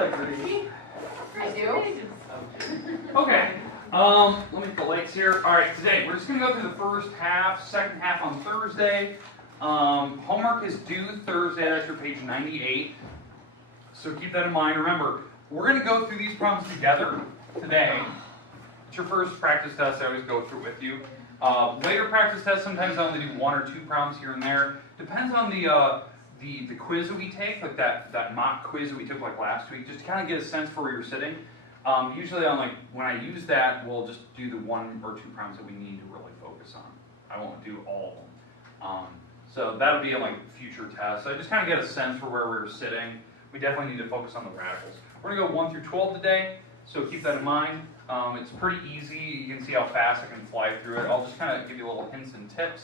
liberty. I do. Okay. Let me get the lights here. All right, today we're just going to go through the first half, second half on Thursday. Homework is due Thursday. That's your page 98. So keep that in mind. Remember, we're going to go through these problems together today. It's your first practice test. I always go through it with you. Later practice tests, sometimes I only do 1 or 2 problems here and there. Depends on the quiz that we take, like that mock quiz that we took like last week, just to kind of get a sense for where you're sitting. Usually when I use that, we'll just do the 1 or 2 problems that we need to really focus on. I won't do all of them. So that'll be like future tests. So I just kind of get a sense for where we're sitting. We definitely need to focus on the radicals. We're going to go 1 through 12 today, so keep that in mind. It's pretty easy. You can see how fast I can fly through it. I'll just kind of give you little hints and tips.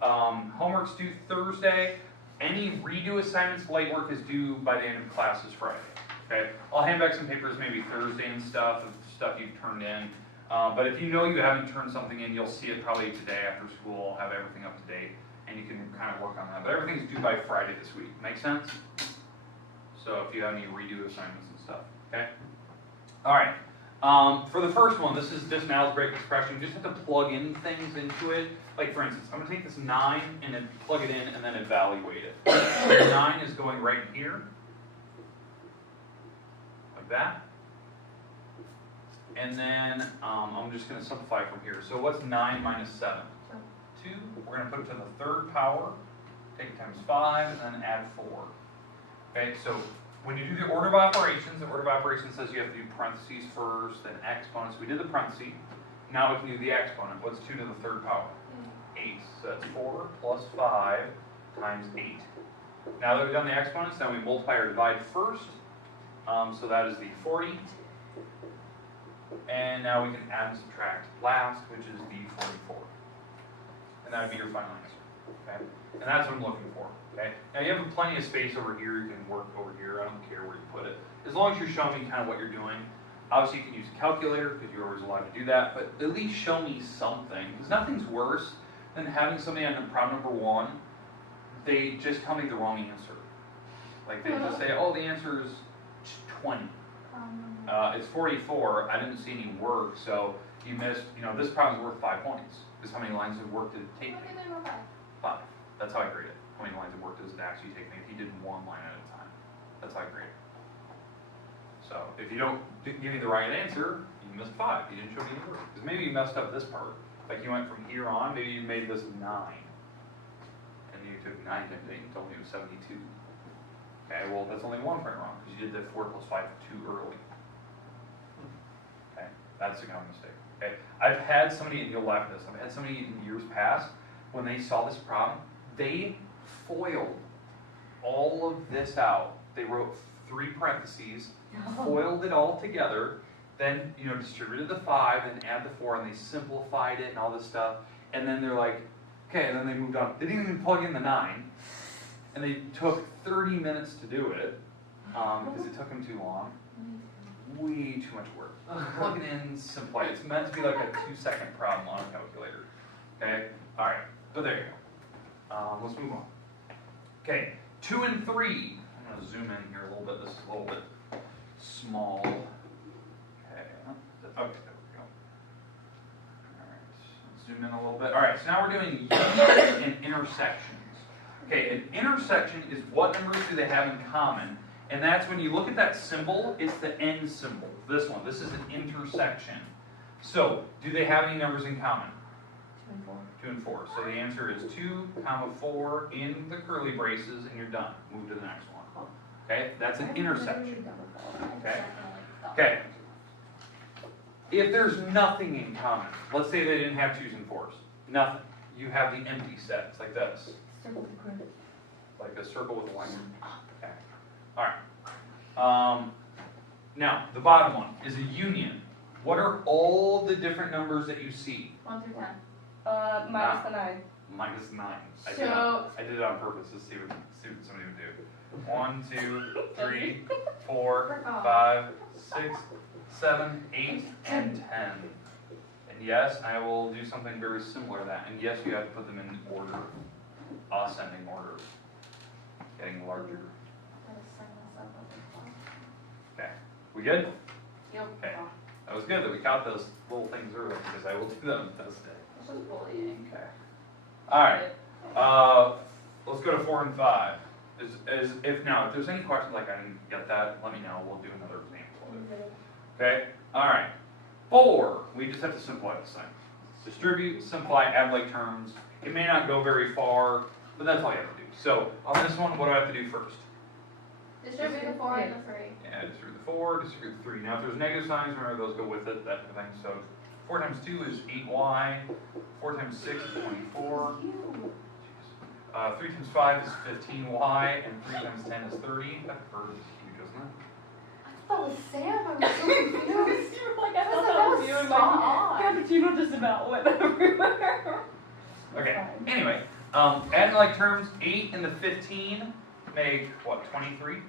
Homework's due Thursday. Any redo assignments, late work is due by the end of classes Friday. Okay? I'll hand back some papers maybe Thursday and stuff you've turned in. But if you know you haven't turned something in, you'll see it probably today after school. I'll have everything up to date, and you can kind of work on that. But everything's due by Friday this week. Make sense? So if you have any redo assignments and stuff. Okay? All right. For the first one, this is just an algebraic expression. You just have to plug in things into it. Like for instance, I'm going to take this 9 and then plug it in and then evaluate it. So 9 is going right here, like that. And then I'm just going to simplify from here. So what's 9 minus 7? 2. We're going to put it to the 3rd power, take it times 5, and then add 4. Okay, so when you do the order of operations, the order of operations says you have to do parentheses first, then exponents. We did the parentheses. Now we can do the exponent. What's 2 to the 3rd power? 8. So that's 4 plus 5 times 8. Now that we've done the exponents, then we multiply or divide first. So that is the 40. And now we can add and subtract last, which is the 44. And that would be your final answer. Okay? And that's what I'm looking for. Okay? Now you have plenty of space over here. You can work over here. I don't care where you put it. As long as you're showing me kind of what you're doing. Obviously you can use a calculator because you're always allowed to do that. But at least show me something. Because nothing's worse than having somebody on problem number 1, they just tell me the wrong answer. Like they just say, oh, the answer is 20. It's 44. I didn't see any work, so you missed, this problem's worth 5 points. Because how many lines of work did it take me? 5. That's how I grade it. How many lines of work does it actually take me if you did 1 line at a time? That's how I grade it. So if you don't give me the right answer, you missed 5. You didn't show me any work. Because maybe you messed up this part. Like you went from here on, maybe you made this 9. And you took 9 times 8 and told me it was 72. Okay, well that's only 1 point wrong because you did the 4 plus 5 too early. Okay, that's a common mistake. Okay, I've had somebody, and you'll laugh at this, I've had somebody in years past, when they saw this problem, they foiled all of this out. They wrote 3 parentheses, foiled it all together, then distributed the 5 and add the 4, and they simplified it and all this stuff. And then they're like, okay, and then they moved on. They didn't even plug in the 9, and they took 30 minutes to do it because it took them too long. Way too much work. Plug it in, simplify it. It's meant to be like a 2-second problem on a calculator. Okay, all right. So there you go. Let's move on. Okay, 2 and 3. I'm going to zoom in here a little bit. This is a little bit small. Okay, there we go. All right, let's zoom in a little bit. All right, so now we're doing unions and intersections. Okay, an intersection is what numbers do they have in common, and that's when you look at that symbol, it's the N symbol. This one, this is an intersection. So, do they have any numbers in common? 2 and 4. 2 and 4. So the answer is 2, 4 in the curly braces, and you're done. Move to the next one. Okay, that's an intersection. Okay. Okay. If there's nothing in common, let's say they didn't have 2s and 4s. Nothing. You have the empty sets like this. Like a circle with a line. Okay. All right. Now, the bottom one is a union. What are all the different numbers that you see? 1 through 10. Minus the 9. Minus 9. So I did it on purpose to see what somebody would do. 1, 2, 3, 4, 5, 6, 7, 8, and 10. And yes, I will do something very similar to that. And yes, you have to put them in order, ascending order, getting larger. Okay. good? Yep. Okay. That was good that we caught those little things early because I will do them on test day. This is bullying. Okay. All right. Let's go to 4 and 5. If there's any questions like I didn't get that, let me know. We'll do another example of it. Okay. All right. 4. We just have to simplify this thing. Distribute, simplify, add like terms. It may not go very far, but that's all you have to do. So on this one, what do I have to do first? Distribute the 4 and the 3. Yeah, distribute the 4, distribute the 3. Now if there's negative signs, remember those go with it, that kind of thing. So 4 times 2 is 8y. 4 times 6 is 24. 3 times 5 is 15y, and 3 times 10 is 30. That curve is huge, isn't it? I thought it was Sam. I was so confused. You were like, I I was thought like, that was you. And like, spot on. Cappuccino just about went everywhere. Okay, anyway, adding like terms, 8 and the 15 make, what, 23 y's?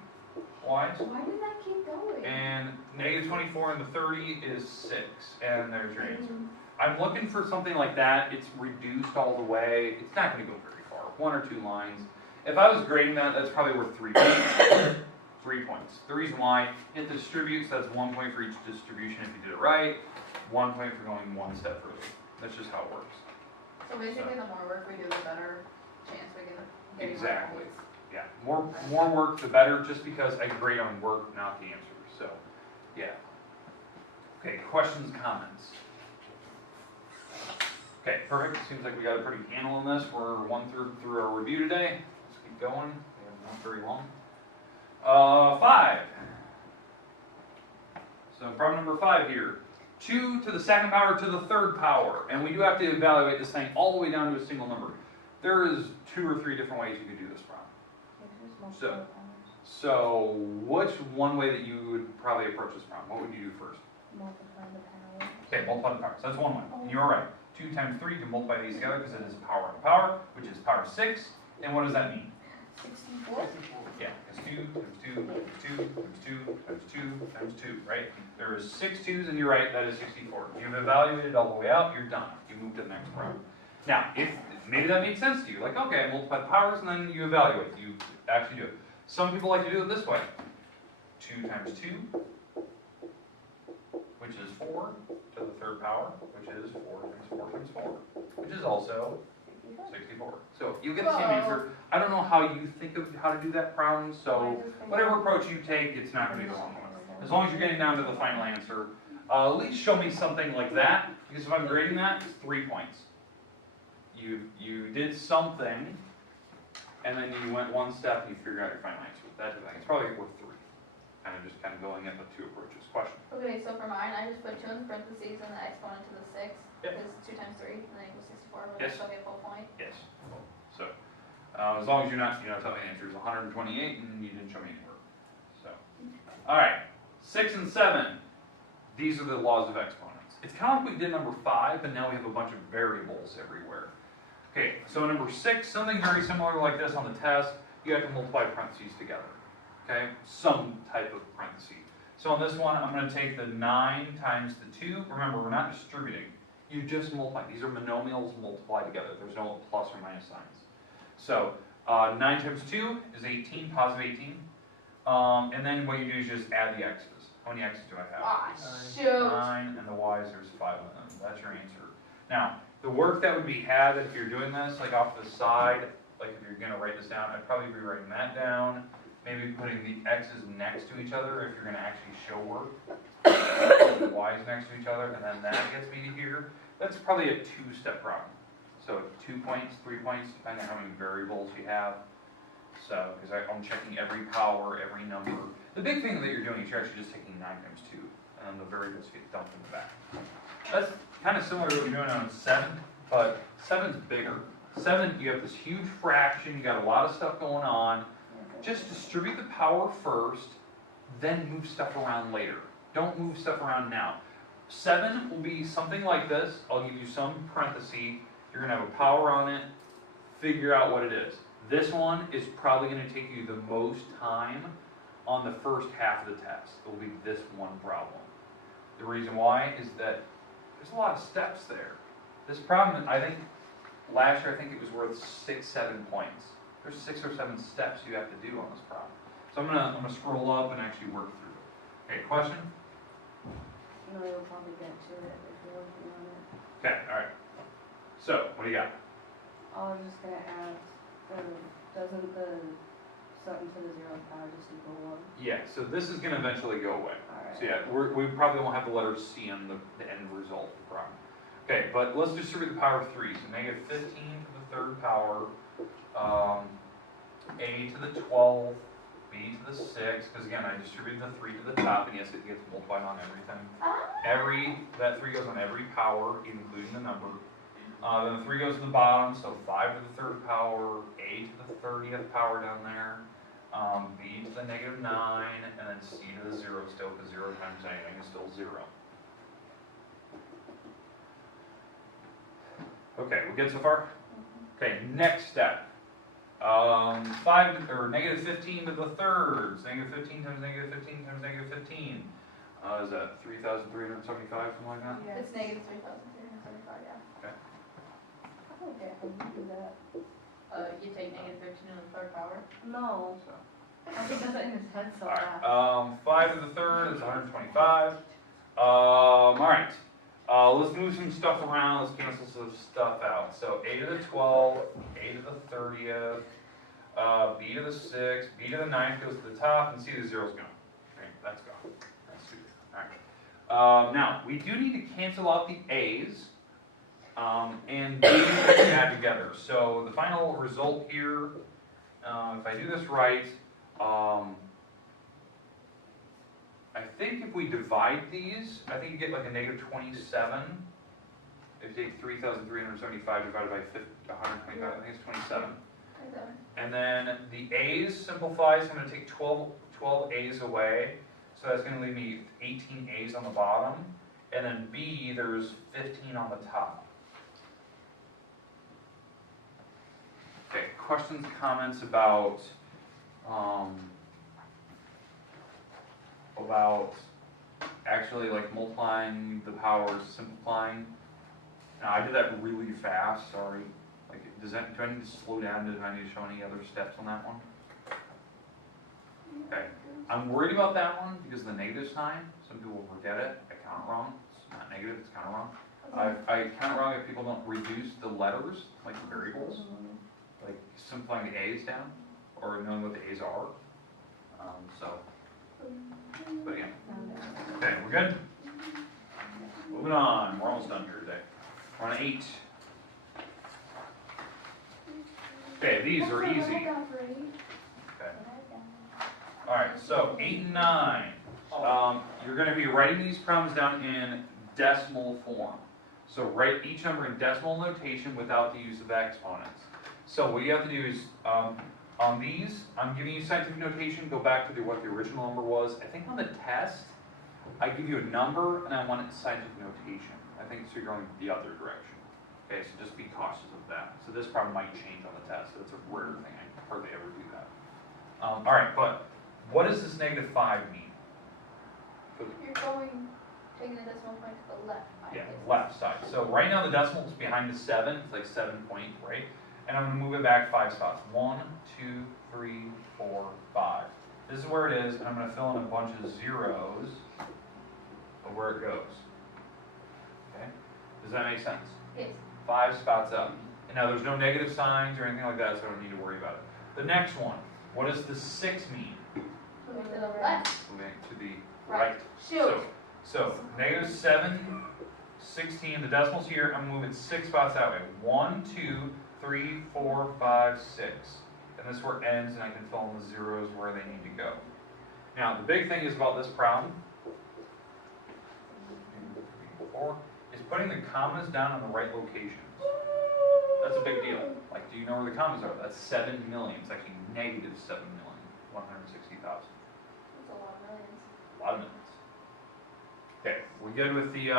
Why did that keep going? And negative 24 and the 30 is 6, and there's your answer. I'm looking for something like that. It's reduced all the way. It's not going to go very far. 1 or 2 lines. If I was grading that, that's probably worth 3 points. 3 points. The reason why, hit the distribute, so that's 1 point for each distribution if you did it right. 1 point for going 1 step further. That's just how it works. So basically, the more work we do, the better chance we get of getting more Exactly. points. Yeah, more work, the better, just because I grade on work, not the answer. So, yeah. Okay, questions, comments? Okay, perfect. Seems like we got a pretty handle on this. We're 1/3 through our review today. Let's keep going. We have not very long. 5. So problem number 5 here. 2 to the second power to the third power. And we do have to evaluate this thing all the way down to a single number. There is 2 or 3 different ways you could do this problem. So which one way that you would probably approach this problem? What would you do first? Multiply the power. Okay, multiply the powers. That's one way. You're right. 2 times 3 to multiply these together because it is power on power, which is power 6. And what does that mean? 64? Yeah, it's 2 times 2 times 2 times 2 times 2 times 2, right? There is 6 2's, and you're right, that is 64. You've evaluated all the way out, you're done. You move to the next problem. Now, if maybe that makes sense to you, like, okay, I multiply the powers, and then you evaluate. You actually do it. Some people like to do it this way. 2 times 2, which is 4, to the third power, which is 4 times 4 times 4, which is also 64. So you get the same answer. I don't know how you think of how to do that problem, so whatever approach you take, it's not going to be the wrong one. As long as you're getting down to the final answer, at least show me something like that, because if I'm grading that, it's 3 points. You did something, and then you went one step and you figured out your final answer. That type of thing. It's probably worth 3. Kind of going at the 2 approaches. Question? Okay, so for mine, I just put 2 in parentheses and the exponent to the 6. Yep. Because 2 times 3 and then equals 64. Would Yes. I still get full point? Yes. So, as long as you're not, telling me the answer is 128 and you didn't show me any work. So, all right, 6 and 7. These are the laws of exponents. It's kind of like we did number 5, but now we have a bunch of variables everywhere. Okay, so number 6, something very similar like this on the test. You have to multiply parentheses together. Okay, some type of parentheses. So on this one, I'm going to take the 9 times the 2. Remember, we're not distributing. You just multiply. These are monomials multiplied together. There's no plus or minus signs. So 9 times 2 is 18, positive 18. And then what you do is just add the x's. How many x's do I have? Ah, shoot. 9, and the y's, there's 5 of them. That's your answer. Now, the work that would be had if you're doing this, like off the side, like if you're going to write this down, I'd probably be writing that down. Maybe putting the x's next to each other if you're going to actually show work. The y's next to each other, and then that gets me to here. That's probably a 2-step problem. So 2 points, 3 points, depending on how many variables you have. So, because I'm checking every power, every number. The big thing that you're doing is you're actually just taking 9 times 2, and then the variables get dumped in the back. That's kind of similar to what you're doing on 7, but 7's bigger. 7, you have this huge fraction, you got a lot of stuff going on. Just distribute the power first, then move stuff around later. Don't move stuff around now. 7 will be something like this. I'll give you some parenthesis. You're going to have a power on it. Figure out what it is. This one is probably going to take you the most time on the first half of the test. It will be this one problem. The reason why is that there's a lot of steps there. This problem, I think, last year I think it was worth 6, 7 points. There's 6 or 7 steps you have to do on this problem. So I'm gonna scroll up and actually work through it. Okay, question? No, you'll probably get to it if you're working on it. Okay, alright. So, what do you got? I was just gonna ask, doesn't the something to the 0th power just equal 1? Yeah, so this is gonna eventually go away. Alright. So yeah, we probably won't have the letter C on the end result of the problem. Okay, but let's distribute the power of 3. So negative 15 to the 3rd power, A to the 12th, B to the 6th, because again, I distributed the 3 to the top, and yes, it gets multiplied on everything. That 3 goes on every power, including the number. Then the 3 goes to the bottom, so 5 to the 3rd power, A to the 30th power down there, B to the negative 9, and then C to the 0 still, because 0 times anything is still 0. Okay, we good so far? Okay, next step. negative 15 to the 3rd. Negative 15 times negative 15 times negative 15. Is that 3,375, something like that? It's negative 3,375, yeah. Okay, I can do that. You take negative 15 to the 3rd power. No, So, I think that's in his head so alright, fast. 5 to the 3rd is 125. Alright, let's move some stuff around, let's cancel some stuff out. So A to the 12th, A to the 30th, B to the 6th, B to the 9th goes to the top, and C to the 0's gone. Right, that's gone. That's super. Alright. Now, we do need to cancel out the A's, and B's that we add together. So the final result here, if I do this right, I think if we divide these, I think you get like a negative 27. If you take 3,375 divided by 125, I think it's 27. And then the A's simplifies, I'm going to take 12 A's away. So that's going to leave me 18 A's on the bottom. And then B, there's 15 on the top. Okay, questions, comments about actually like multiplying the powers, simplifying. Now I did that really fast, sorry. Like, do I need to slow down? Do I need to show any other steps on that one? Okay, I'm worried about that one because of the negative sign. Some people forget it. I count it wrong. It's not negative, it's kind of wrong. I count it wrong if people don't reduce the letters, like the variables, like simplifying the A's down, or knowing what the A's are. But again. Okay, we're good? Moving on, we're almost done here today. We're on 8. Okay, these are easy. Okay. Alright, so 8 and 9. You're going to be writing these problems down in decimal form. So write each number in decimal notation without the use of exponents. So what you have to do is, on these, I'm giving you scientific notation, go back to what the original number was. I think on the test, I give you a number and I want it scientific notation. I think so you're going the other direction. Okay, so just be cautious of that. So this problem might change on the test. So it's a rare thing. I hardly ever do that. Alright, but what does this negative 5 mean? You're taking the decimal point to the left. Yeah, left side. So right now the decimal is behind the 7. It's like 7 point, right? And I'm going to move it back 5 spots. 1, 2, 3, 4, 5. This is where it is, and I'm going to fill in a bunch of zeros of where it goes. Okay? Does that make sense? Yes. 5 spots up. And now there's no negative signs or anything like that, so I don't need to worry about it. The next one, what does the 6 mean? Moving to the left. Moving to the right. Shoot. So negative 7, 16, the decimal's here, I'm moving 6 spots that way. 1, 2, 3, 4, 5, 6. And this is where it ends, and I can fill in the zeros where they need to go. Now, the big thing is about this problem, 4, is putting the commas down in the right locations. That's a big deal. Like, do you know where the commas are? That's 7 million. It's actually negative 7,160,000. That's a lot of millions. A lot of millions. Okay, we good with the,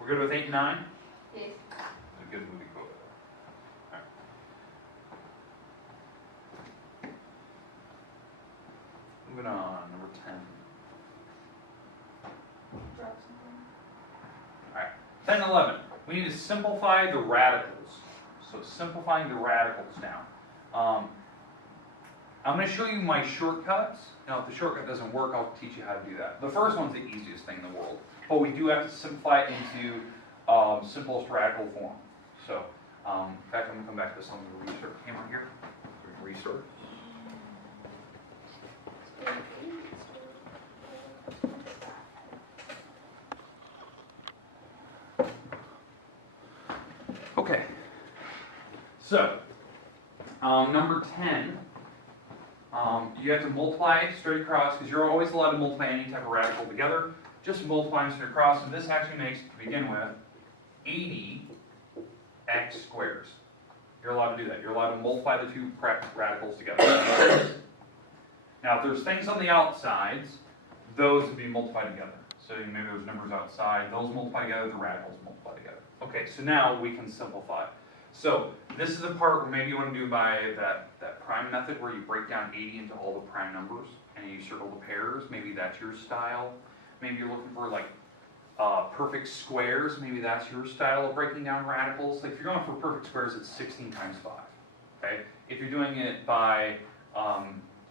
we're good with 8 and 9? Yes. A good movie quote. Alright. Moving on, number 10. Drop something. Alright, 10 and 11. We need to simplify the radicals. So simplifying the radicals now. I'm going to show you my shortcuts. Now, if the shortcut doesn't work, I'll teach you how to do that. The first one's the easiest thing in the world, but we do have to simplify it into simplest radical form. So, in fact, I'm going to come back to this on the restart camera here. Restart. Okay. So, number 10. You have to multiply straight across, because you're always allowed to multiply any type of radical together. Just multiply them straight across, and this actually makes, to begin with, 80 x squares. You're allowed to do that. You're allowed to multiply the two radicals together. Now, if there's things on the outsides, those would be multiplied together. So maybe there's numbers outside, those multiply together, the radicals multiply together. Okay, so now we can simplify. So this is the part where maybe you want to do by that prime method where you break down 80 into all the prime numbers and you circle the pairs. Maybe that's your style. Maybe you're looking for like perfect squares. Maybe that's your style of breaking down radicals. Like if you're going for perfect squares, it's 16 times 5. Okay. If you're doing it by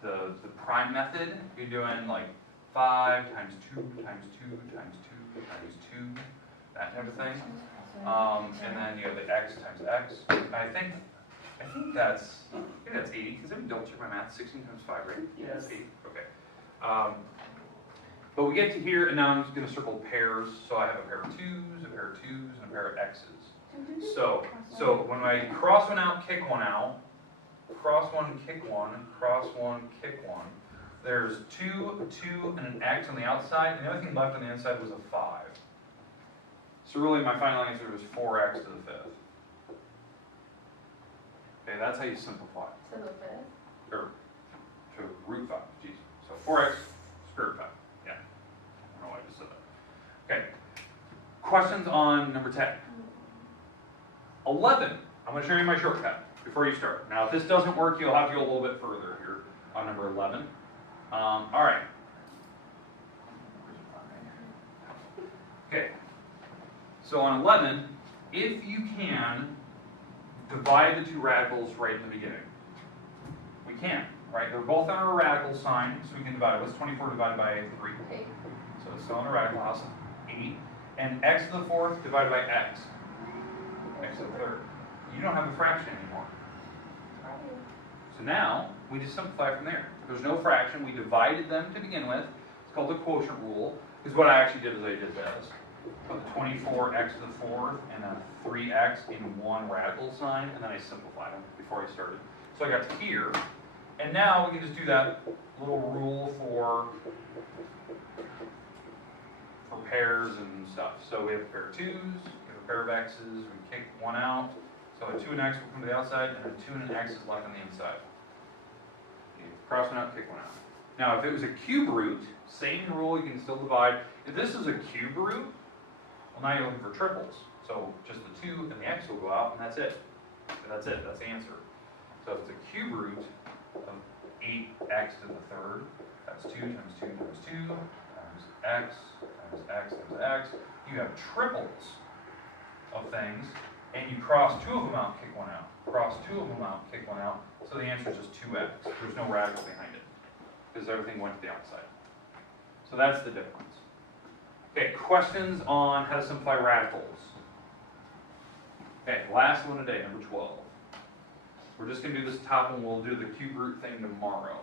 the prime method, you're doing like 5 times 2 times 2 times 2 times 2, that type of thing. And then you have the x times x. I think that's 80, because let me double check my math. 16 times 5, right? Yes. That's 80. Okay. But we get to here, and now I'm just going to circle pairs. So I have a pair of 2s, a pair of 2s, and a pair of x's. So when I cross one out, kick one out, cross one, kick one, cross one, kick one, there's 2, 2, and an x on the outside, and the only thing left on the inside was a 5. So really my final answer is 4x to the 5th. Okay, that's how you simplify. To the 5th? Or to root 5, geez. So 4x square root 5. Yeah. I don't know why I just said that. Okay. Questions on number 10? 11. I'm going to show you my shortcut before you start. Now if this doesn't work, you'll have to go a little bit further here on number 11. All right. Okay. So on 11, if you can divide the two radicals right in the beginning. We can, right? They're both on a radical sign, so we can divide it. What's 24 divided by 3? 8. So it's still in a radical house, 8. And x to the 4th divided by x. X to the 3rd. You don't have a fraction anymore. So now, we just simplify from there. There's no fraction. We divided them to begin with. It's called the quotient rule. Because what I actually did is I did this. Put the 24x to the 4th and then 3x in one radical sign, and then I simplified them before I started. So I got to here, and now we can just do that little rule for pairs and stuff. So we have a pair of 2's, we have a pair of x's, we kick one out, so a 2 and x will come to the outside, and a 2 and an x is left on the inside. You cross one out, kick one out. Now if it was a cube root, same rule, you can still divide. If this is a cube root, well, now you're looking for triples. So just the 2 and the x will go out, and that's it. That's it. That's the answer. So if it's a cube root of 8x to the 3rd, that's 2 times 2 times 2 times x times x times x. You have triples of things, and you cross 2 of them out, kick one out. Cross 2 of them out, kick one out. So the answer is just 2x. There's no radical behind it, because everything went to the outside. So that's the difference. Okay, questions on how to simplify radicals? Okay, last one today, number 12. We're just going to do this top one. We'll do the cube root thing tomorrow.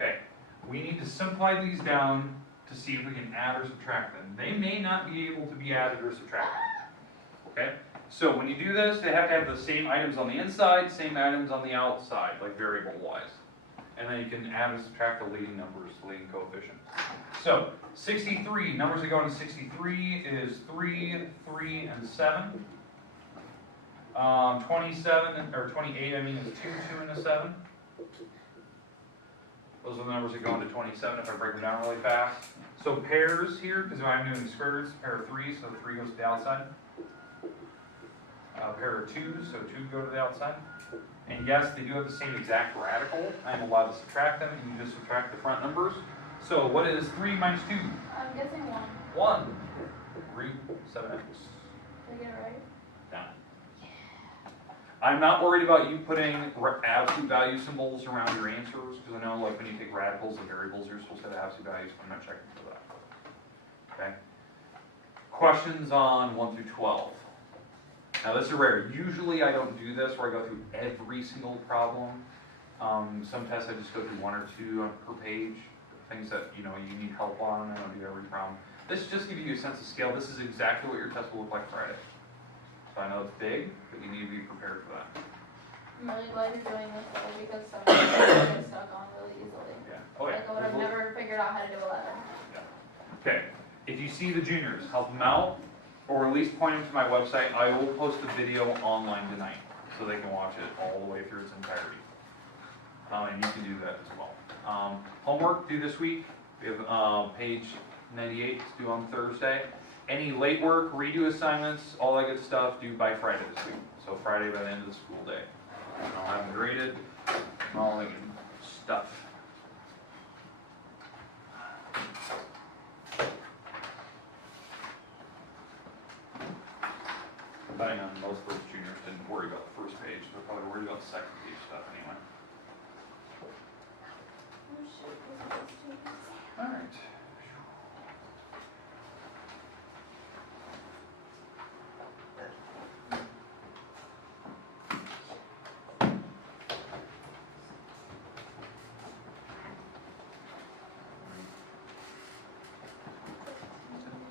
Okay, we need to simplify these down to see if we can add or subtract them. They may not be able to be added or subtracted. Okay, so when you do this, they have to have the same items on the inside, same items on the outside, like variable-wise. And then you can add or subtract the leading numbers, the leading coefficients. So, 63, numbers that go into 63 is 3, 3, and 7. 27, or 28, I mean, is 2, 2, and a 7. Those are the numbers that go into 27 if I break them down really fast. So pairs here, because I'm doing squares, pair of 3, so 3 goes to the outside. A pair of 2s, so 2 go to the outside. And yes, they do have the same exact radical. I'm allowed to subtract them, and you just subtract the front numbers. So what is 3 minus 2? I'm guessing 1. 1. Root 7x. Did I get it right? Down. I'm not worried about you putting absolute value symbols around your answers, because I know like when you take radicals and variables, you're supposed to have absolute values. I'm not checking for that. Okay. Questions on 1 through 12. Now this is rare. Usually I don't do this where I go through every single problem. Some tests I just go through 1 or 2 per page. Things that you need help on. I don't do every problem. This just gives you a sense of scale. This is exactly what your test will look like Friday. So I know it's big, but you need to be prepared for that. I'm really glad you're doing this though, because some people get stuck on really easily. Yeah. Oh yeah. Like I would have never figured out how to do 11. Yeah. Okay. If you see the juniors, help them out, or at least point them to my website. I will post the video online tonight, so they can watch it all the way through its entirety. And you can do that as well. Homework due this week. We have page 98 to do on Thursday. Any late work, redo assignments, all that good stuff, due by Friday this week. So Friday by the end of the school day. And I'll have them graded, and all that good stuff. Betting on most of those juniors didn't worry about the first page. They're probably worried about the second page stuff anyway. All right.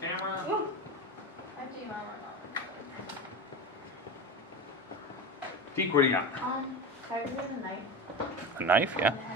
Camera. After you, Mama. Deke, what do you got? Have you been a knife? A knife, yeah. And